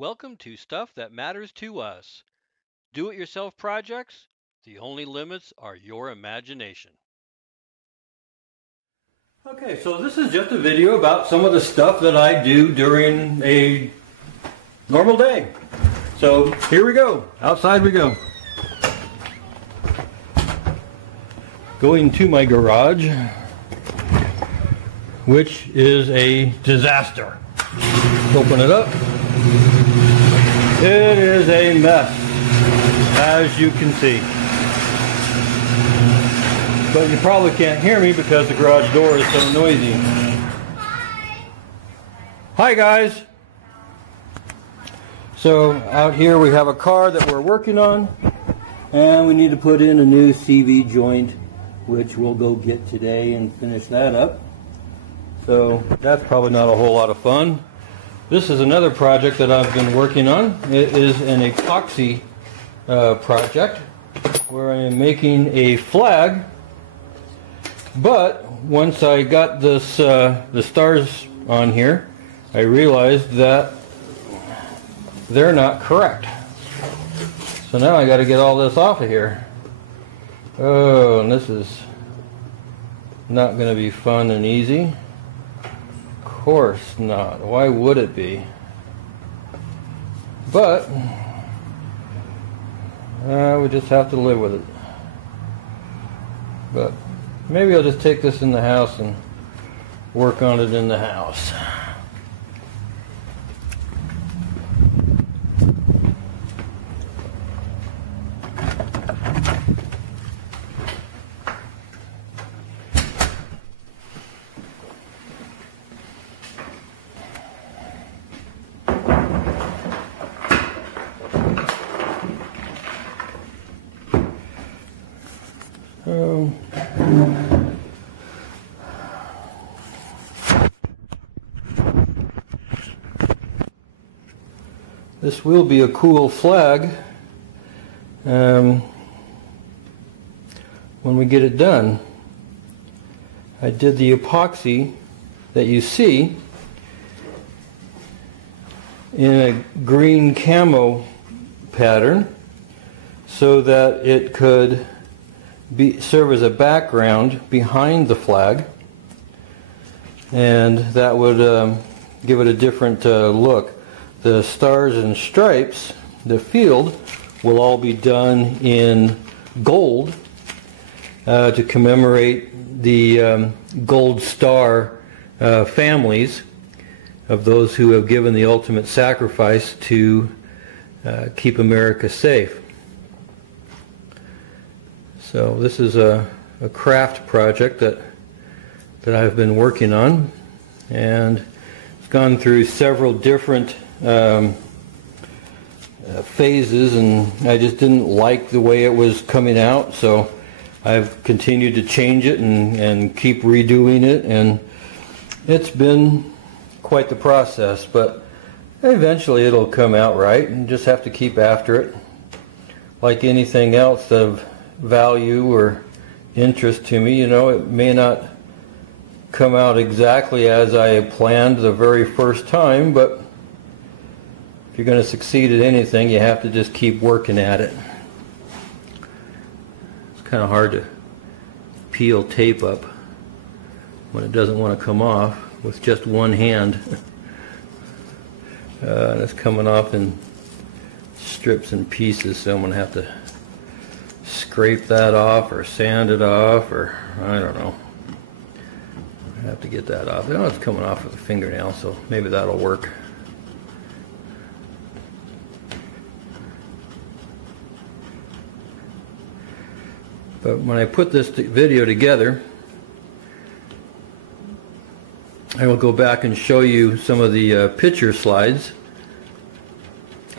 Welcome to Stuff That Matters to Us. Do-it-yourself projects? The only limits are your imagination. Okay, so this is just a video about some of the stuff that I do during a normal day. So here we go. Outside we go. Going to my garage, which is a disaster. Open it up. It is a mess, as you can see. But you probably can't hear me because the garage door is so noisy. Hi guys! So out here we have a car that we're working on, and we need to put in a new CV joint, which we'll go get today and finish that up. So that's probably not a whole lot of fun. This is another project that I've been working on. It is an epoxy project where I am making a flag. But once I got this the stars on here, I realized that they're not correct. So now I got to get all this off of here. Oh, and this is not going to be fun and easy. Of course not. Why would it be? But we just have to live with it. But maybe I'll just take this in the house and work on it in the house. This will be a cool flag when we get it done. I did the epoxy that you see in a green camo pattern so that it could serve as a background behind the flag, and that would give it a different look. The stars and stripes, the field, will all be done in gold to commemorate the Goldstar families of those who have given the ultimate sacrifice to keep America safe. So this is a craft project that I've been working on, and it's gone through several different phases, and I just didn't like the way it was coming out, so I've continued to change it and keep redoing it, and it's been quite the process, but eventually it'll come out right, and just have to keep after it. Like anything else of value or interest to me, you know, it may not come out exactly as I planned the very first time, but if you're going to succeed at anything, you have to just keep working at it. It's kind of hard to peel tape up when it doesn't want to come off with just one hand. And it's coming off in strips and pieces, so I'm going to have to scrape that off or sand it off, or I don't know. I have to get that off. Oh, it's coming off with a fingernail, so maybe that'll work. But when I put this video together, I will go back and show you some of the picture slides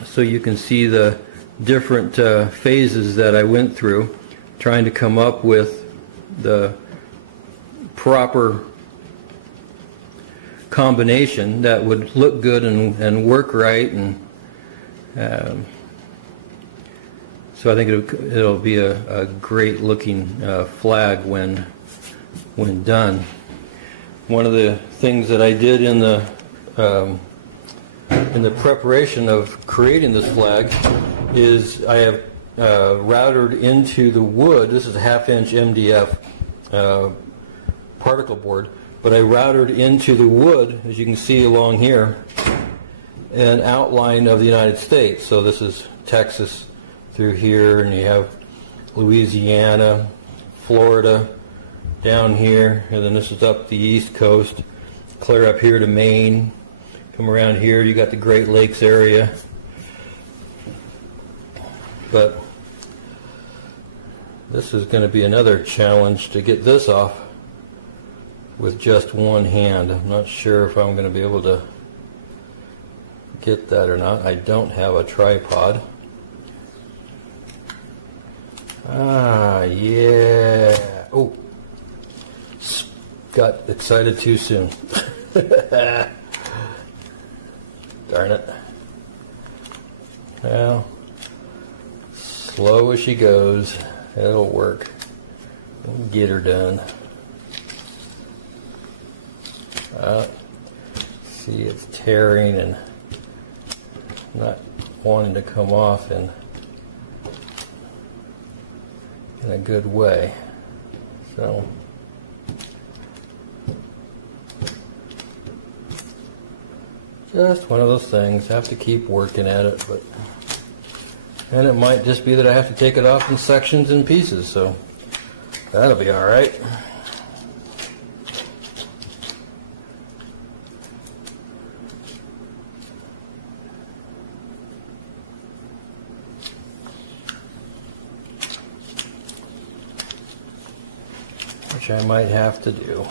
so you can see the different phases that I went through trying to come up with the proper combination that would look good and work right, and so I think it'll be a great looking flag when done. One of the things that I did in the in the preparation of creating this flag is I have routed into the wood. This is a 1/2-inch MDF particle board, but I routed into the wood, as you can see along here, an outline of the United States. So this is Texas through here, and you have Louisiana, Florida down here, and then this is up the East Coast, clear up here to Maine. Come around here, you got the Great Lakes area. But this is going to be another challenge to get this off with just one hand. I'm not sure if I'm going to be able to get that or not. I don't have a tripod. Ah, yeah. Oh, got excited too soon. Darn it. Well, slow as she goes, it'll work. We'll get her done. See, it's tearing and not wanting to come off in a good way. So just one of those things. Have to keep working at it, and it might just be that I have to take it off in sections and pieces, so that'll be all right. Which I might have to do.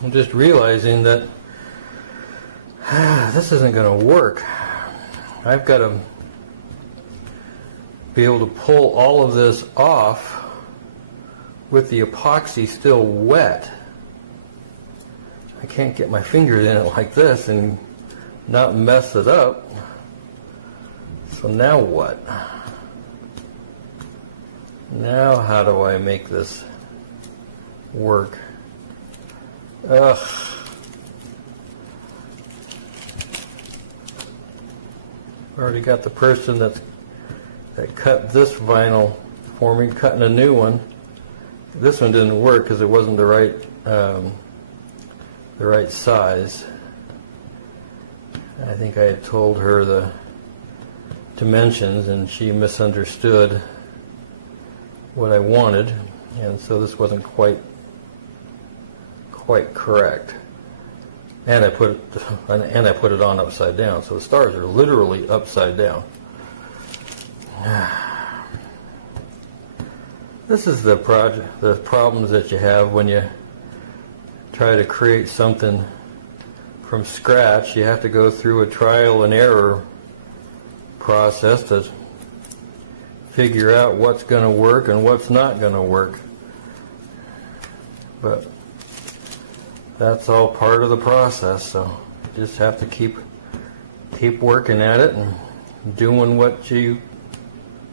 I'm just realizing that this isn't going to work. I've got to be able to pull all of this off with the epoxy still wet. I can't get my fingers in it like this and not mess it up. So now what? Now how do I make this work? Ugh. Already got the person that cut this vinyl for me, cutting a new one. This one didn't work because it wasn't the right size. I think I had told her the dimensions and she misunderstood what I wanted, and so this wasn't quite correct. And I put it on upside down, so the stars are literally upside down. This is the problems that you have when you try to create something from scratch. You have to go through a trial and error process to figure out what's going to work and what's not going to work. But that's all part of the process, so you just have to keep working at it and doing what you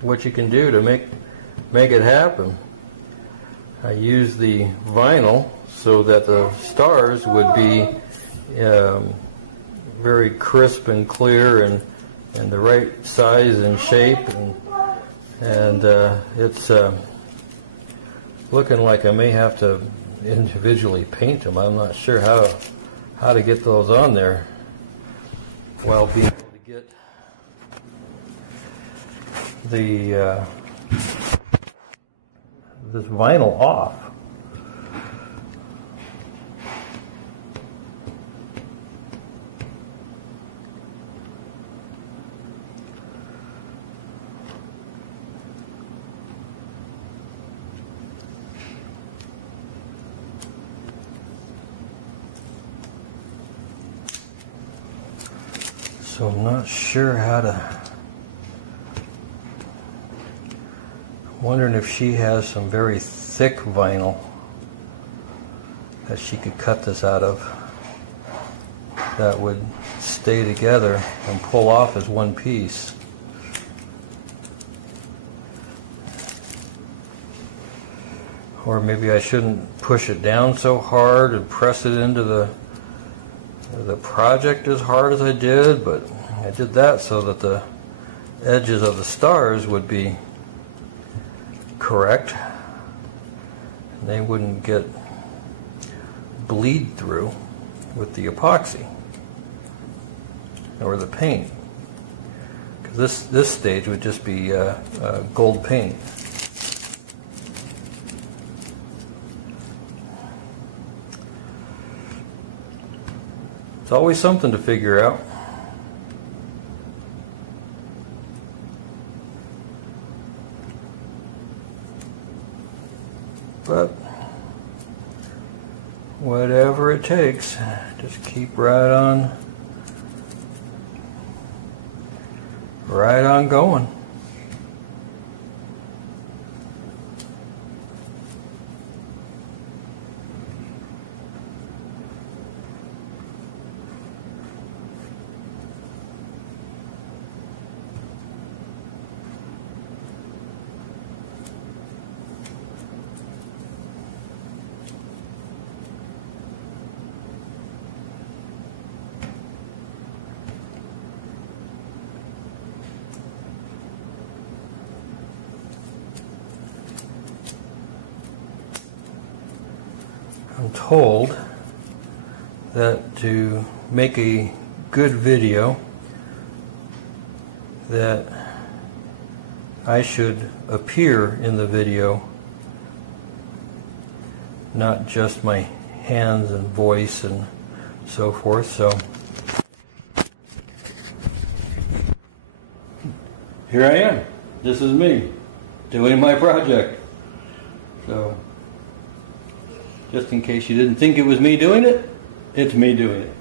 can do to make it happen. I use the vinyl so that the stars would be very crisp and clear and the right size and shape, and it's looking like I may have to individually paint them. I'm not sure how to get those on there while being able to get the this vinyl off. So I'm not sure how to. I'm wondering if she has some very thick vinyl that she could cut this out of that would stay together and pull off as one piece. Or maybe I shouldn't push it down so hard and press it into the project as hard as I did, but I did that so that the edges of the stars would be correct and they wouldn't get bleed through with the epoxy or the paint, because this stage would just be gold paint. It's always something to figure out. But whatever it takes, just keep right on going. I'm told that to make a good video that I should appear in the video, not just my hands and voice and so forth. So here I am. This is me doing my project. So just in case you didn't think it was me doing it, it's me doing it.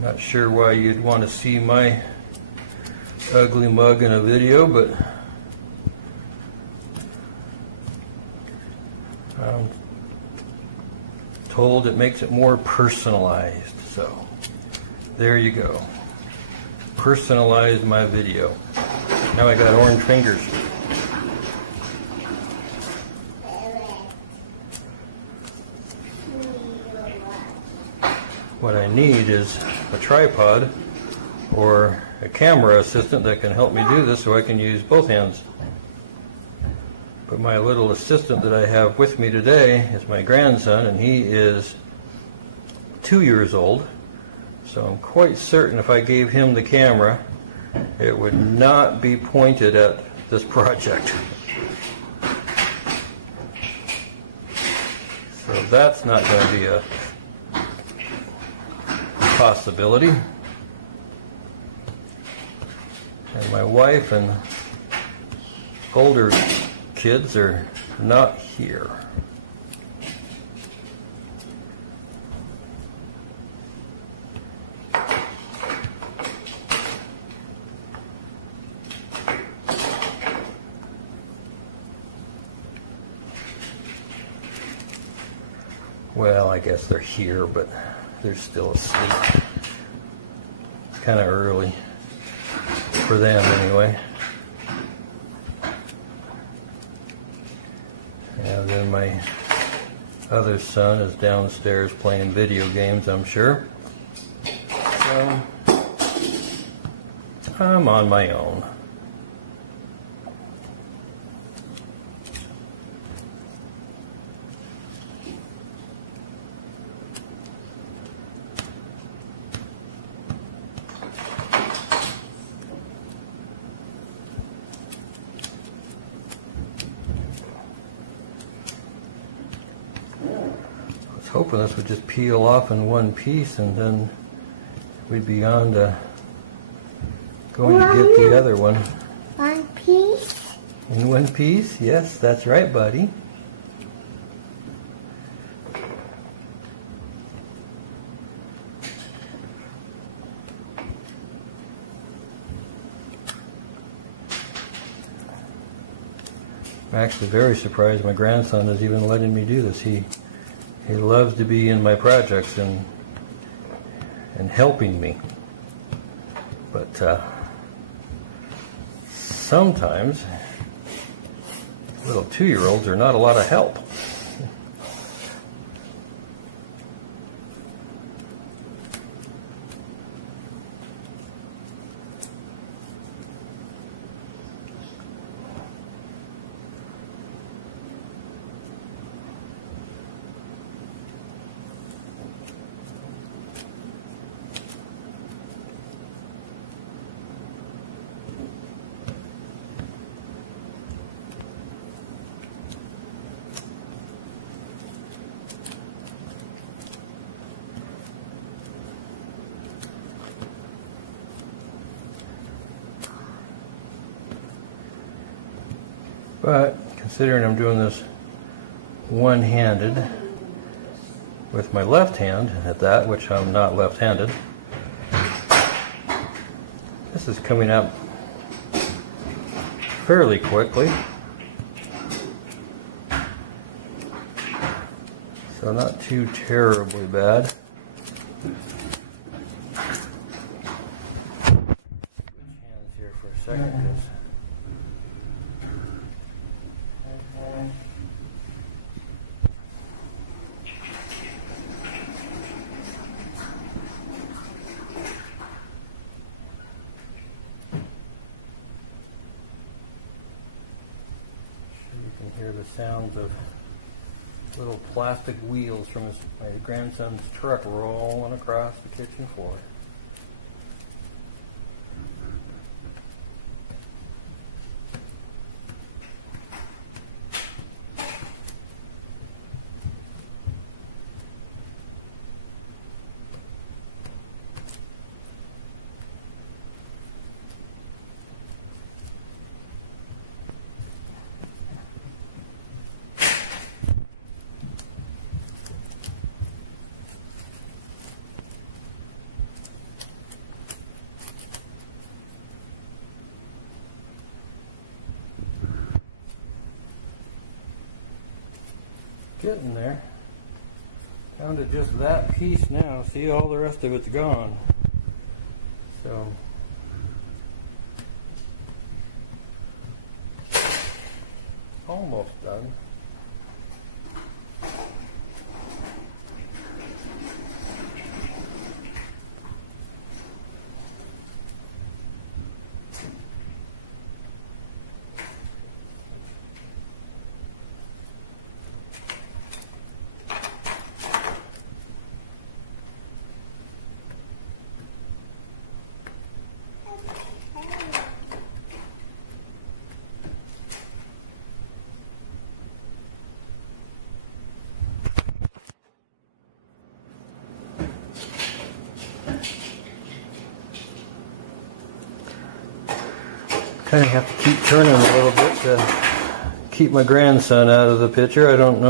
Not sure why you'd want to see my ugly mug in a video, but I'm told it makes it more personalized. So there you go. Personalize my video. Now I got orange fingers. What I need is a tripod or a camera assistant that can help me do this so I can use both hands. But my little assistant that I have with me today is my grandson, and he is 2 years old. So I'm quite certain if I gave him the camera, it would not be pointed at this project. So that's not going to be a possibility. And my wife and older kids are not here. Well, I guess they're here, but they're still asleep. It's kind of early for them anyway. Then my other son is downstairs playing video games, I'm sure. So I'm on my own. Hoping this would just peel off in one piece and then we'd be on to going to get the other one. One piece? In one piece? Yes, that's right, buddy. I'm actually very surprised my grandson is even letting me do this. He loves to be in my projects and helping me. But sometimes little 2-year-olds are not a lot of help. But considering I'm doing this one-handed with my left hand at that, which I'm not left-handed, this is coming out fairly quickly. So not too terribly bad. Switch hands here for a second. You can hear the sounds of little plastic wheels from my grandson's truck rolling across the kitchen floor. Getting there. Down to just that piece now. See, all the rest of it's gone. So almost done. Kind of have to keep turning a little bit to keep my grandson out of the picture. I don't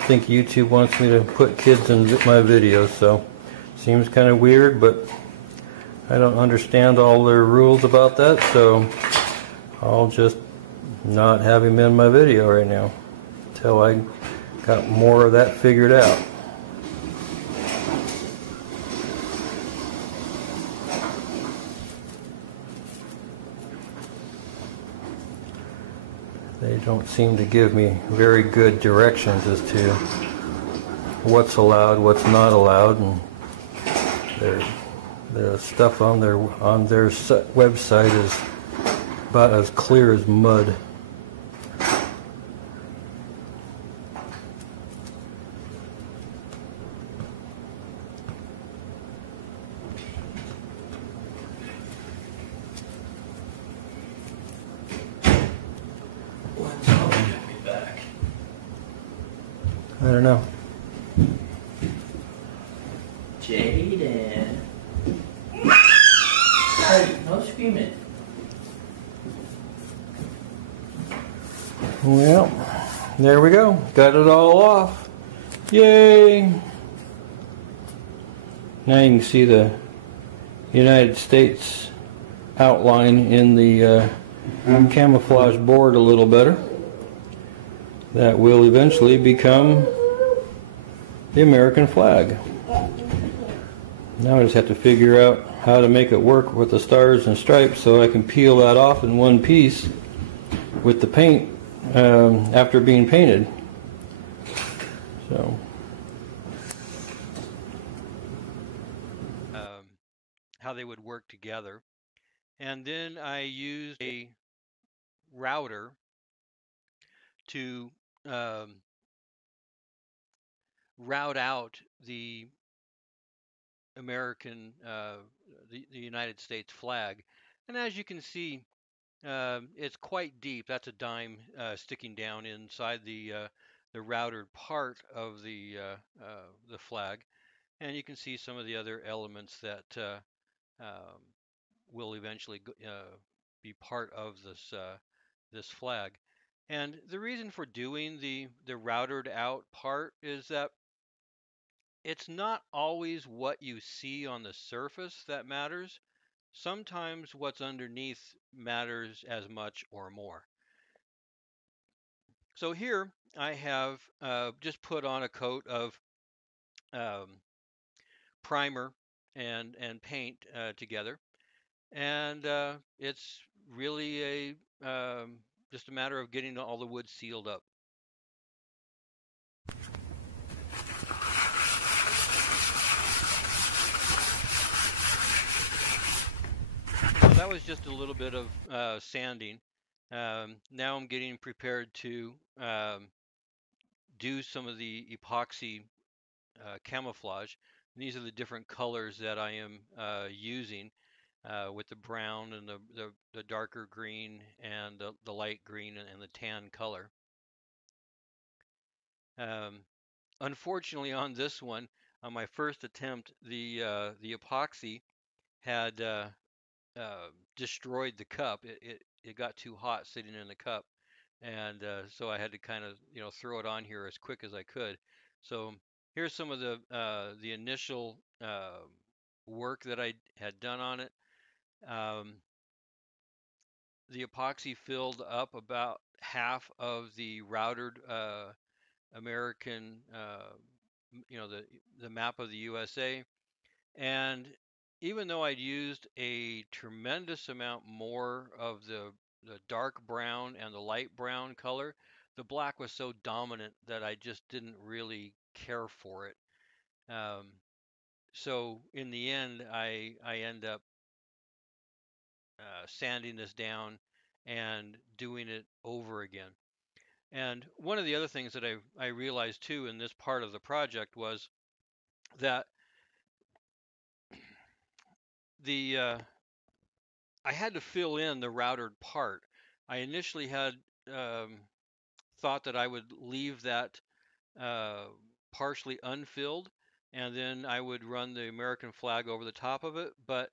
think YouTube wants me to put kids in my videos, so seems kind of weird, but I don't understand all their rules about that, so I'll just not have him in my video right now until I got more of that figured out. They don't seem to give me very good directions as to what's allowed, what's not allowed, and the stuff on their website is about as clear as mud. When's Mom gonna be back? I don't know. Jaden. Hey, no screaming. Well, there we go. Got it all off. Yay! Now you can see the United States outline in the camouflage board a little better. That will eventually become the American flag. Now I just have to figure out how to make it work with the stars and stripes so I can peel that off in one piece with the paint after being painted. So how they would work together. And then I used a router to route out the American, the United States flag. And as you can see, it's quite deep. That's a dime sticking down inside the routed part of the flag. And you can see some of the other elements that will eventually be part of this flag. And the reason for doing the routed out part is that it's not always what you see on the surface that matters. Sometimes what's underneath matters as much or more. So here I have just put on a coat of um, primer and paint together, and it's really a just a matter of getting all the wood sealed up. So that was just a little bit of sanding. Now I'm getting prepared to do some of the epoxy camouflage. And these are the different colors that I am using with the brown and the darker green and the light green and the tan color. Unfortunately, on this one, on my first attempt, the epoxy had destroyed the cup. It got too hot sitting in the cup, and so I had to kind of throw it on here as quick as I could. So here's some of the initial work that I had done on it. The epoxy filled up about half of the routed American, the map of the USA. And even though I'd used a tremendous amount more of the dark brown and the light brown color, the black was so dominant that I just didn't really care for it. So in the end, I end up sanding this down and doing it over again. And one of the other things that I realized too in this part of the project was that the I had to fill in the routed part. I initially had thought that I would leave that uh, partially unfilled, and then I would run the American flag over the top of it, but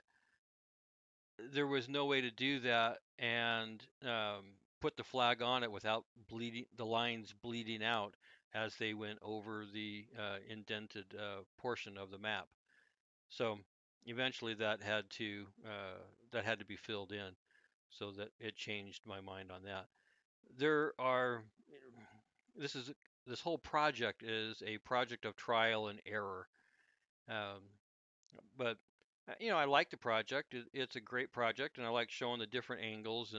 there was no way to do that and put the flag on it without bleeding the lines bleeding out as they went over the indented portion of the map. So eventually that had to be filled in, so that it changed my mind on that. There are this is this whole project is a project of trial and error. Um, but I like the project. It's a great project, and I like showing the different angles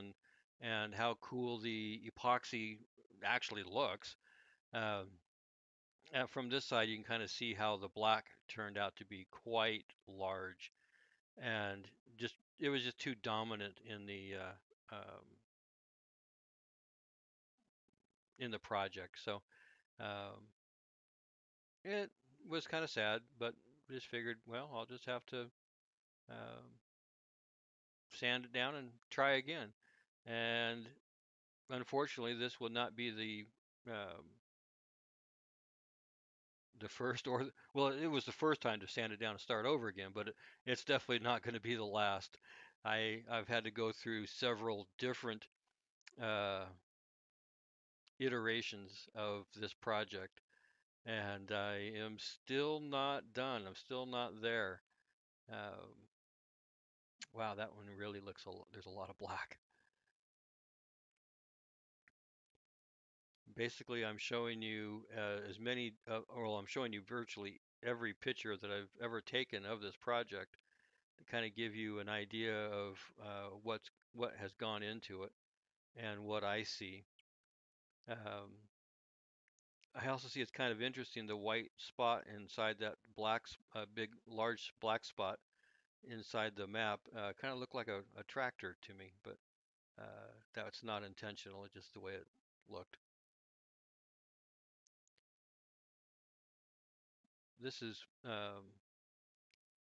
and how cool the epoxy actually looks. Um, and from this side, you can kind of see how the black turned out to be quite large, and just it was just too dominant in the project. So um, it was kind of sad, but just figured, well, I'll just have to um, sand it down and try again. And unfortunately, this will not be the first well, it was the first time to sand it down and start over again, but it's definitely not going to be the last. I've had to go through several different uh, iterations of this project, and I am still not done. I'm still not there. Um, wow, that one really looks there's a lot of black. Basically, I'm showing you I'm showing you virtually every picture that I've ever taken of this project to kind of give you an idea of what has gone into it and what I see. Um, I also see it's kind of interesting the white spot inside that big large black spot inside the map kind of looked like a tractor to me, but that's not intentional. It's just the way it looked. This is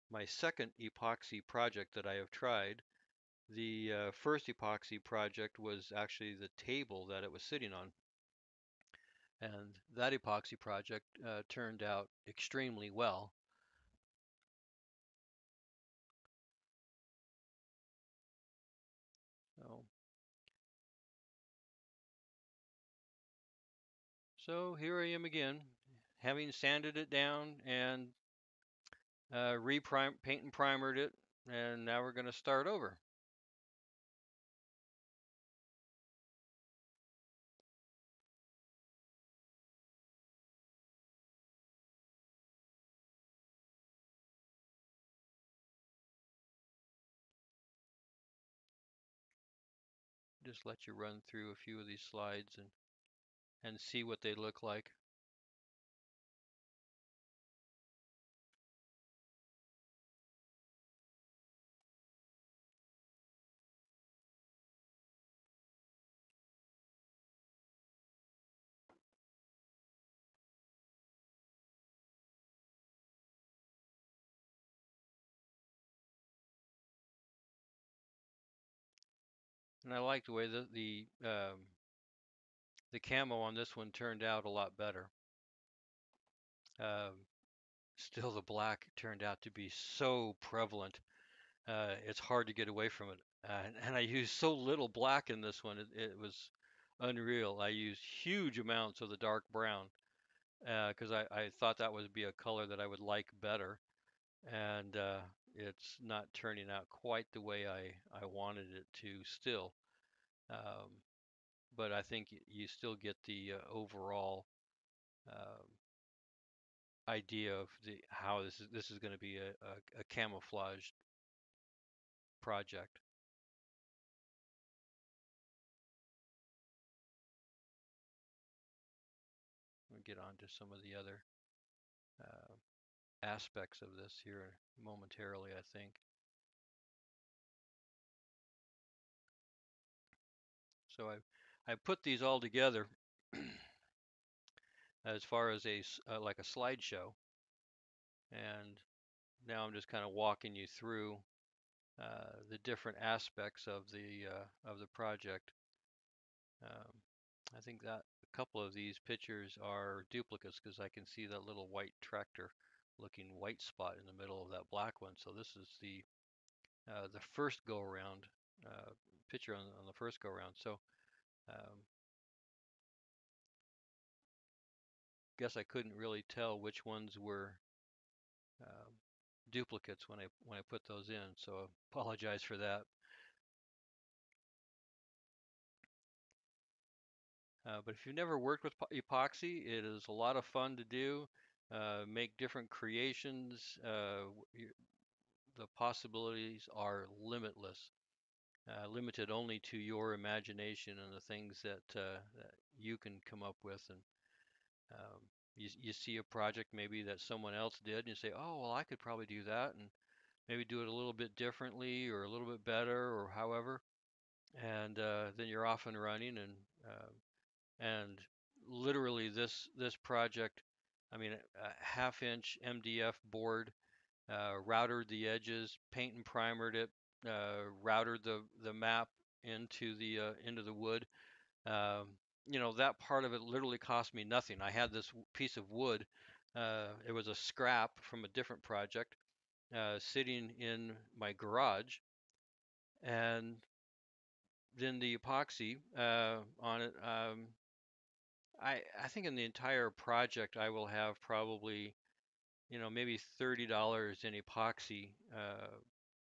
my second epoxy project that I have tried. The first epoxy project was actually the table that it was sitting on, and that epoxy project turned out extremely well. So, so here I am again, having sanded it down and paint and primered it, and now we're going to start over. Just let you run through a few of these slides and see what they look like. And I like the way that the camo on this one turned out a lot better. Um, Still, the black turned out to be so prevalent. It's hard to get away from it. And I used so little black in this one. It was unreal. I used huge amounts of the dark brown because I thought that would be a color that I would like better. And it's not turning out quite the way I wanted it to still. Um, but I think you still get the overall um idea of the how this is going to be a camouflaged project. We'll get on to some of the other uh, aspects of this here momentarily, I think. So I put these all together as far as like a slideshow, and now I'm just kind of walking you through the different aspects of the project. Um, I think that a couple of these pictures are duplicates because I can see that little white tractor looking white spot in the middle of that black one. So this is the first go around picture on the first go around. So um, guess I couldn't really tell which ones were um, duplicates when I put those in. So apologize for that. But if you've never worked with epoxy, it is a lot of fun to do. Make different creations. The possibilities are limitless. limited only to your imagination and the things that you can come up with. And um, you see a project maybe that someone else did, and you say, oh, well, I could probably do that, and maybe do it a little bit differently or a little bit better or however. And then you're off and running. And literally this project, I mean, a half-inch MDF board, routered the edges, paint and primered it, routered the map into the wood. You know, that part of it literally cost me nothing. I had this piece of wood. It was a scrap from a different project, sitting in my garage, and then the epoxy on it. I think in the entire project I will have probably, you know, maybe $30 in epoxy,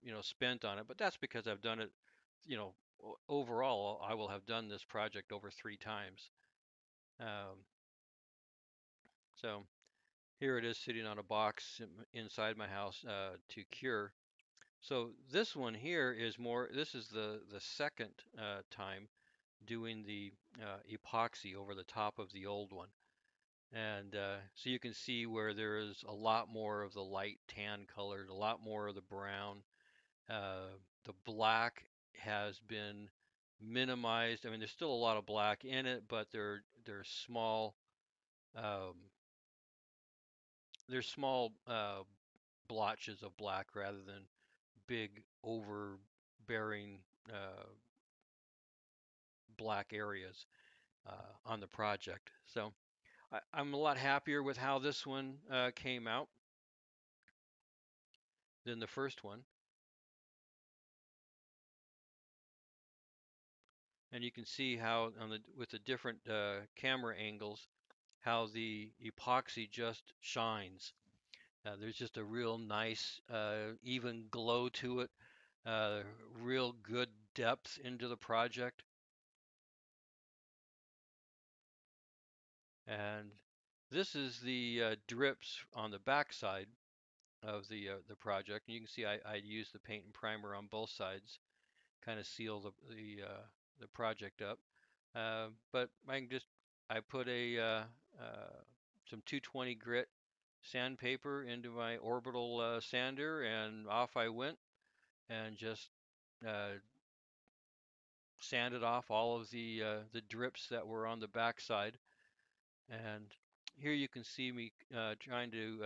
you know, spent on it. But that's because I've done it, you know, overall I will have done this project over 3 times. Um, so here it is sitting on a box inside my house to cure. So this one here is more. This is the second time doing the epoxy over the top of the old one. And so you can see where there is a lot more of the light tan colored, a lot more of the brown. Uh, the black has been minimized. I mean, there's still a lot of black in it, but there's small um, blotches of black rather than big overbearing black areas on the project. So I'm a lot happier with how this one came out than the first one. And you can see how on with the different camera angles, how the epoxy just shines. There's just a real nice, even glow to it, uh, real good depth into the project. And this is the drips on the backside of the project. And you can see I used the paint and primer on both sides, kind of seal the project up. But I put some 220 grit sandpaper into my orbital sander, and off I went and just uh, sanded off all of the drips that were on the backside. And here you can see me trying to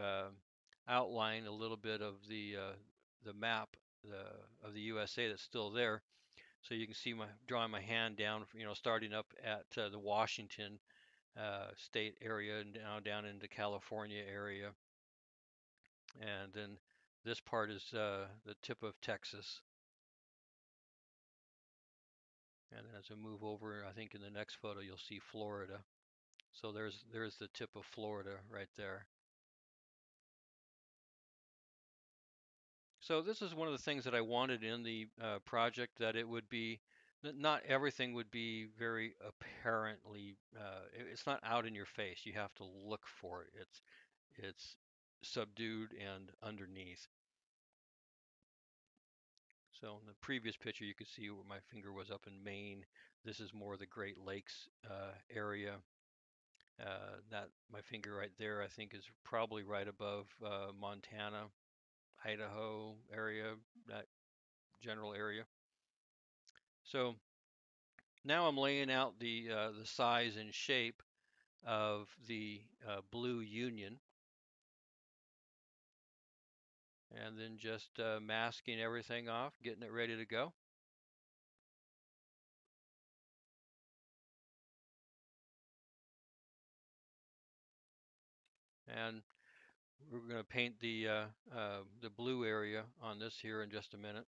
outline a little bit of the map of the USA that's still there. So you can see my drawing my hand down, you know, starting up at the Washington state area and now down into California area, and then this part is the tip of Texas. And then as I move over, I think in the next photo you'll see Florida. So there's the tip of Florida right there. So this is one of the things that I wanted in the project, that it would be not everything would be very apparently. It's not out in your face. You have to look for it. It's subdued and underneath. So in the previous picture, you could see where my finger was up in Maine. This is more the Great Lakes area. That my finger right there, I think, is probably right above Montana, Idaho area, that general area. So now I'm laying out the size and shape of the blue union, and then just masking everything off, getting it ready to go. And we're going to paint the blue area on this here in just a minute.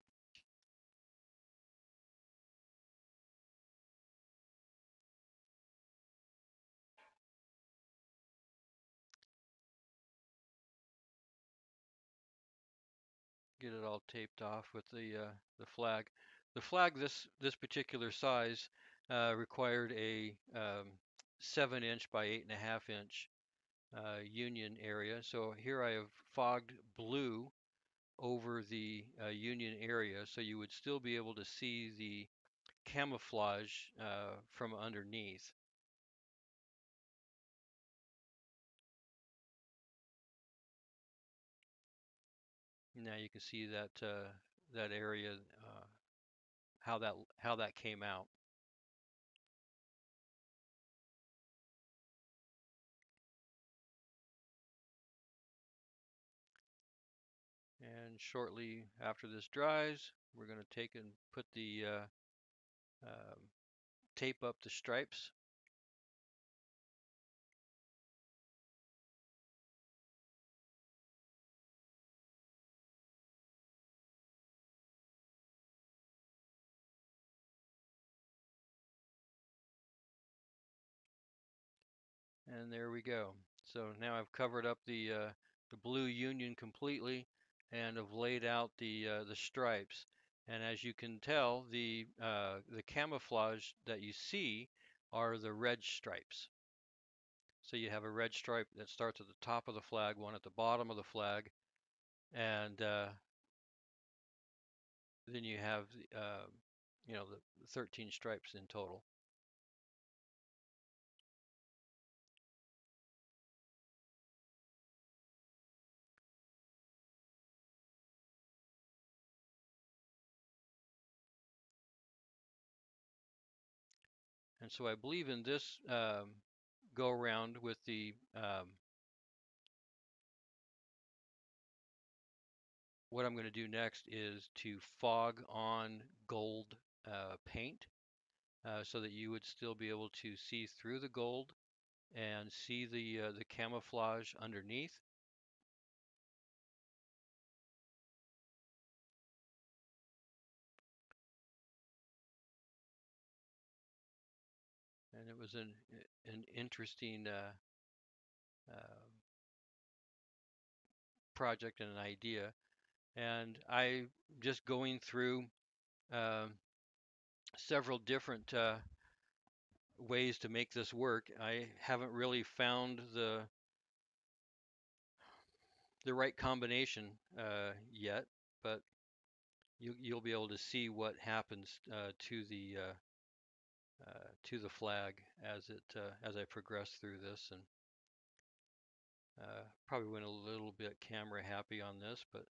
Get it all taped off with the flag. The flag this particular size required a 7-inch by 8.5-inch union area. So here I have fogged blue over the Union area, so you would still be able to see the camouflage from underneath. Now you can see that that area, how that came out. And shortly after this dries, we're going to take and put the tape up the stripes. And there we go. So now I've covered up the blue Union completely, and have laid out the stripes. And as you can tell, the camouflage that you see are the red stripes. So you have a red stripe that starts at the top of the flag, one at the bottom of the flag, and then you have you know, the 13 stripes in total. And so I believe in this go around with the what I'm going to do next is to fog on gold paint, so that you would still be able to see through the gold and see the camouflage underneath. And it was an interesting project and an idea. And I just going through several different ways to make this work. I haven't really found the right combination yet, but you'll be able to see what happens to the flag as I progress through this. And probably went a little bit camera happy on this, but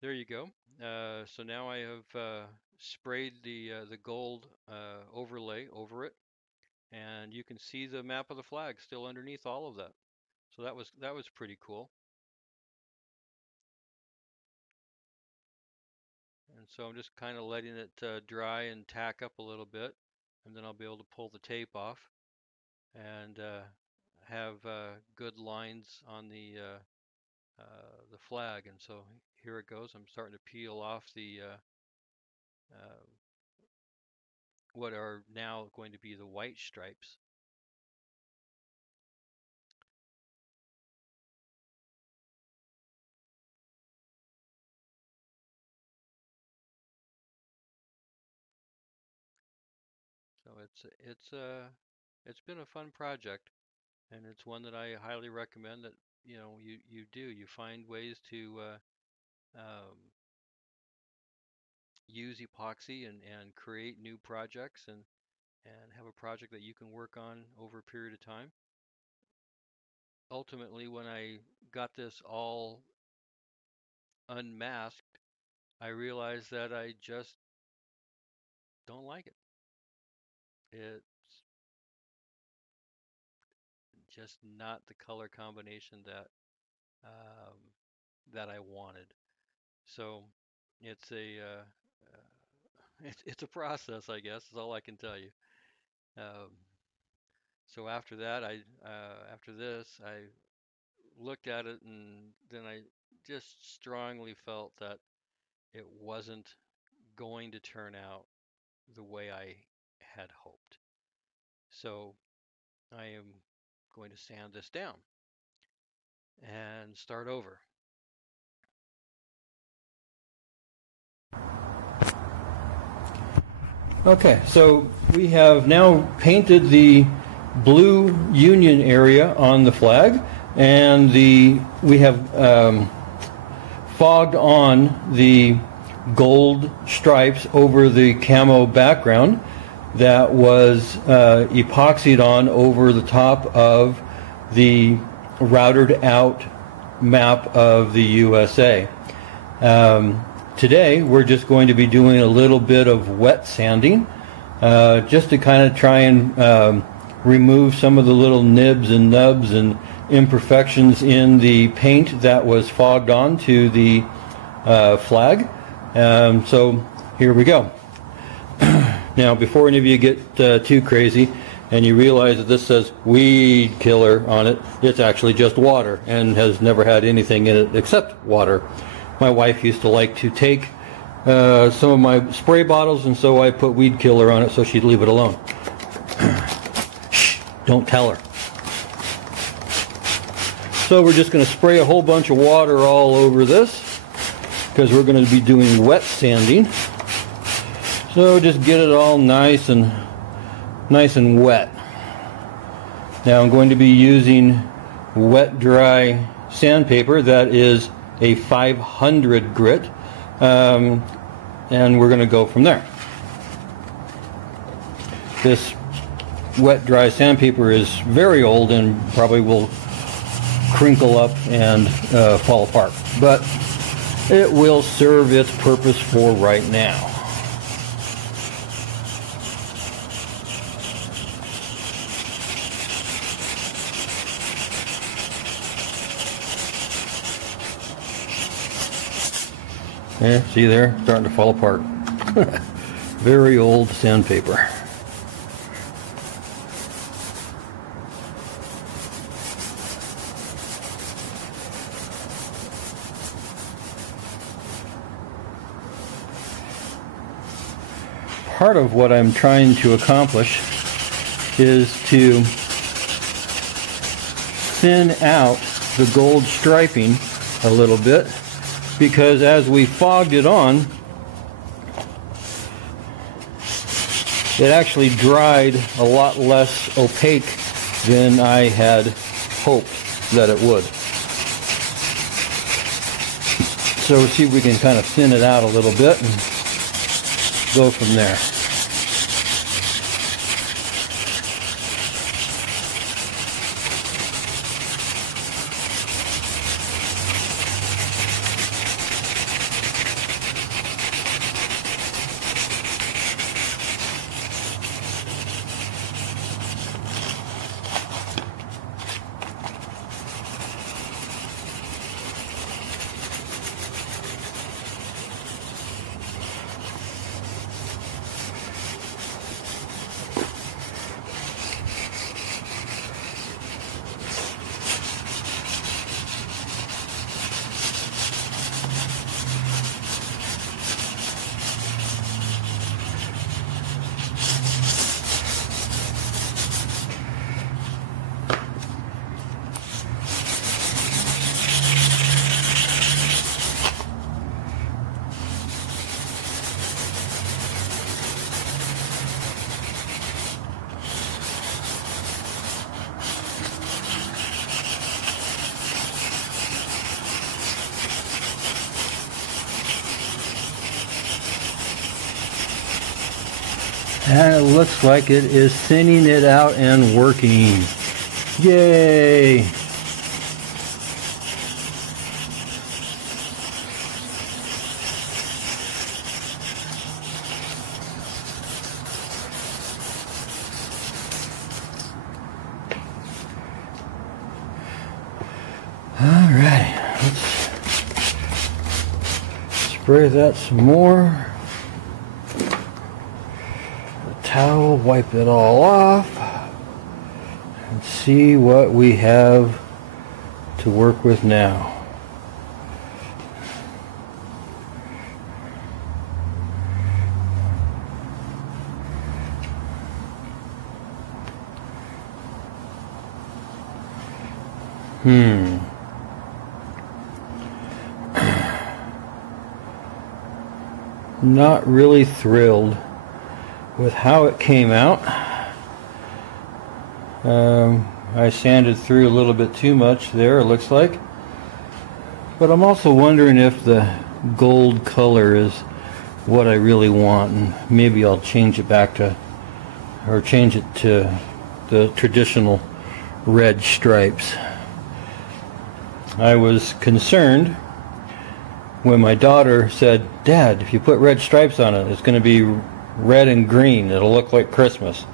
there you go. So now I have sprayed the gold overlay over it, and you can see the map of the flag still underneath all of that. So that was pretty cool. And so I'm just kind of letting it dry and tack up a little bit, and then I'll be able to pull the tape off and have good lines on the flag. And so here it goes. I'm starting to peel off the what are now going to be the white stripes. So it's been a fun project, and it's one that I highly recommend that you find ways to use epoxy and create new projects and have a project that you can work on over a period of time. Ultimately, when I got this all unmasked, I realized that I just don't like it. It's just not the color combination that I wanted. So it's it's a process, I guess, is all I can tell you. Um, so after that, after this, I looked at it, and then I just strongly felt that it wasn't going to turn out the way I had hoped. So I am going to sand this down and start over. Okay, so we have now painted the blue Union area on the flag, and we have fogged on the gold stripes over the camo background that was epoxied on over the top of the routed out map of the USA. Today we're just going to be doing a little bit of wet sanding just to kind of try and remove some of the little nibs and nubs and imperfections in the paint that was fogged on to the flag. So here we go. Now, before any of you get too crazy and you realize that this says weed killer on it, it's actually just water and has never had anything in it except water. My wife used to like to take some of my spray bottles, and so I put weed killer on it so she'd leave it alone. Shh, don't tell her. So we're just going to spray a whole bunch of water all over this because we're going to be doing wet sanding. So just get it all nice and wet. Now I'm going to be using wet dry sandpaper that is a 500 grit, and we're going to go from there. This wet dry sandpaper is very old and probably will crinkle up and fall apart, but it will serve its purpose for right now. Yeah, see there, starting to fall apart. Very old sandpaper. Part of what I'm trying to accomplish is to thin out the gold striping a little bit, because as we fogged it on, it actually dried a lot less opaque than I had hoped that it would. So we'll see if we can kind of thin it out a little bit and go from there. And it looks like it is thinning it out and working. Yay! Alright, let's spray that some more. Towel, wipe it all off, and see what we have to work with now. Not really thrilled with how it came out. I sanded through a little bit too much there, it looks like, But I'm also wondering if the gold color is what I really want, and maybe I'll change it back to, or change it to the traditional red stripes. I was concerned when my daughter said, "Dad, if you put red stripes on it, it's going to be red and green. It'll look like Christmas."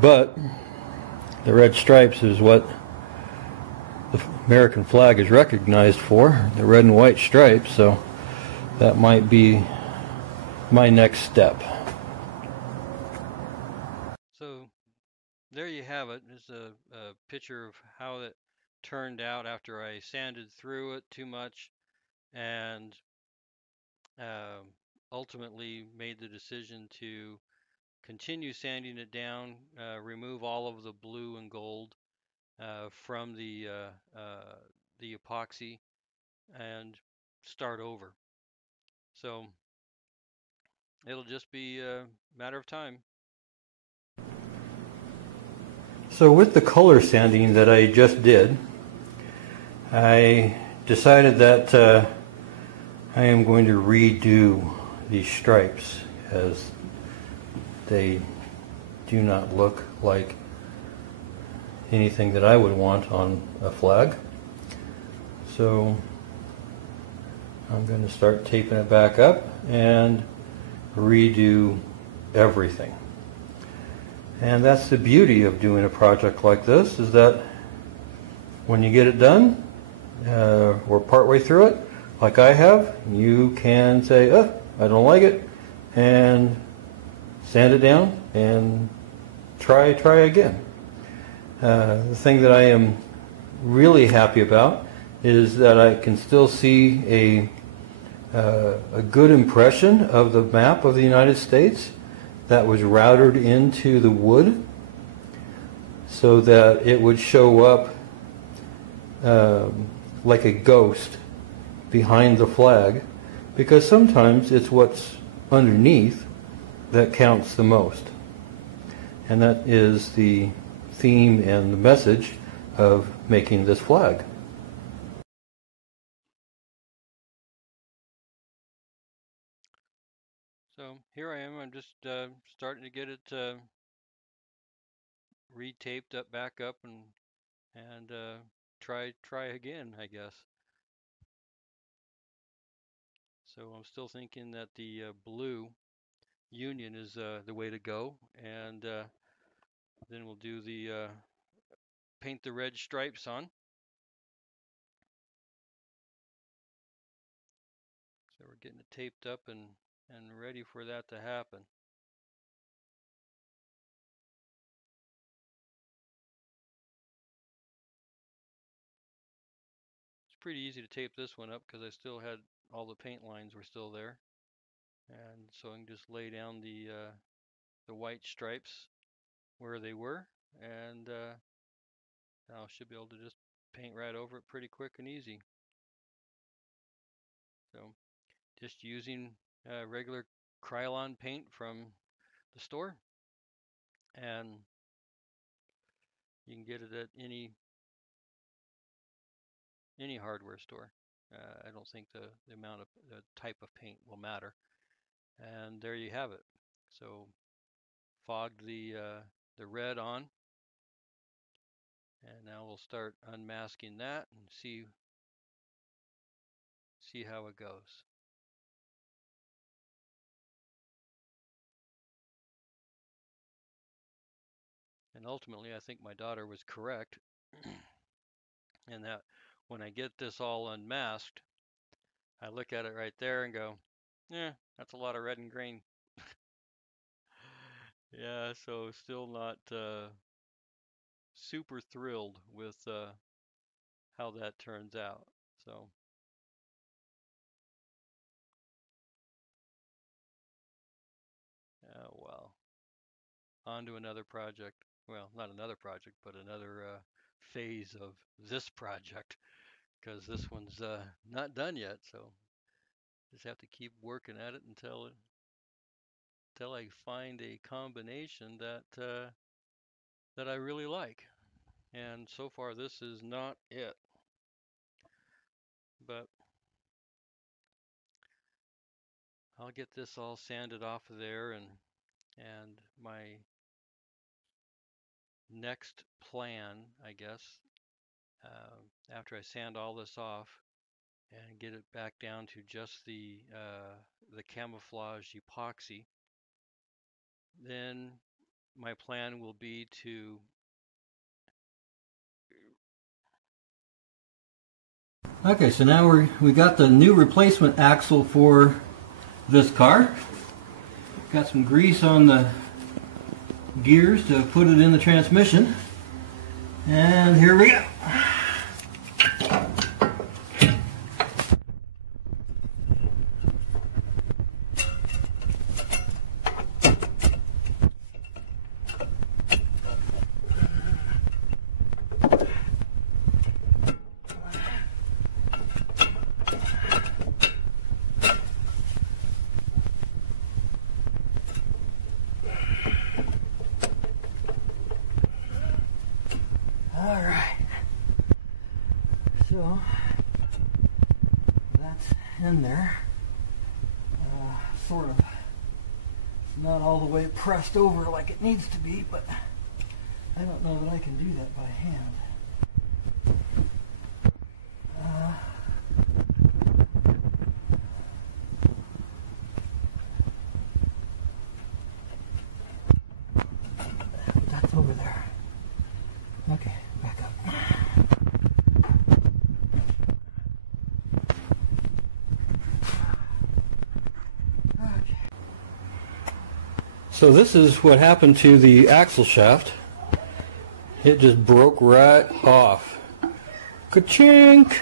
But the red stripes is what the American flag is recognized for, the red and white stripes, so that might be my next step. So there you have it. It's a picture of how it turned out after I sanded through it too much and uh, ultimately made the decision to continue sanding it down, remove all of the blue and gold from the epoxy, and start over. So it'll just be a matter of time. So with the color sanding that I just did, I decided that I am going to redo these stripes, as they do not look like anything that I would want on a flag. So I'm going to start taping it back up and redo everything. And that's the beauty of doing a project like this, is that when you get it done, or partway through it, like I have, you can say, "Oh, I don't like it," and sand it down and try again. The thing that I am really happy about is that I can still see a good impression of the map of the United States that was routed into the wood, so that it would show up like a ghost behind the flag, because sometimes it's what's underneath that counts the most. And that is the theme and the message of making this flag. So here I am. I'm just starting to get it retaped up back up and try again, I guess. So I'm still thinking that the blue union is the way to go, and then we'll do the paint the red stripes on. So we're getting it taped up and ready for that to happen. It's pretty easy to tape this one up because I still had all the paint lines were still there, and so I can just lay down the white stripes where they were, and I should be able to just paint right over it pretty quick and easy. So just using regular Krylon paint from the store, and you can get it at any hardware store. I don't think the amount of the type of paint will matter. And there you have it. So fogged the red on, and now we'll start unmasking that and see how it goes. And ultimately, I think my daughter was correct in that when I get this all unmasked, I look at it right there and go, "Yeah, that's a lot of red and green." Yeah, so still not super thrilled with how that turns out. So, well, on to another project. Well, not another project, but another phase of this project, because this one's not done yet. So just have to keep working at it until I find a combination that I really like. And so far, this is not it. but I'll get this all sanded off of there, and my next plan, I guess, after I sand all this off and get it back down to just the camouflage epoxy, then my plan will be to Okay, so now we got the new replacement axle for this car. Got some grease on the gears to put it in the transmission. And here we go. Alright, so that's in there, sort of not all the way pressed over like it needs to be, but I don't know that I can do that by hand. That's over there. Okay. Back up. Okay. So this is what happened to the axle shaft. It just broke right off. Ka-chink!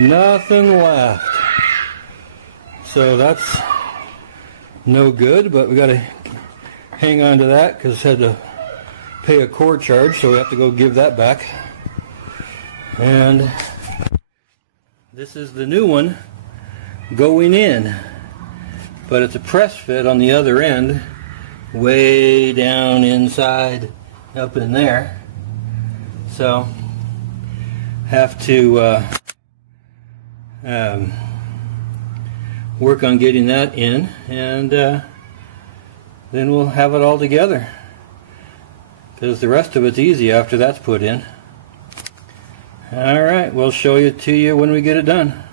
Nothing left. So that's no good, but we got to hang on to that because it had to pay a core charge, so we have to go give that back. And this is the new one going in, but it's a press fit on the other end, way down inside up in there, so have to work on getting that in, and then we'll have it all together. Because the rest of it's easy after that's put in. Alright, we'll show it to you when we get it done.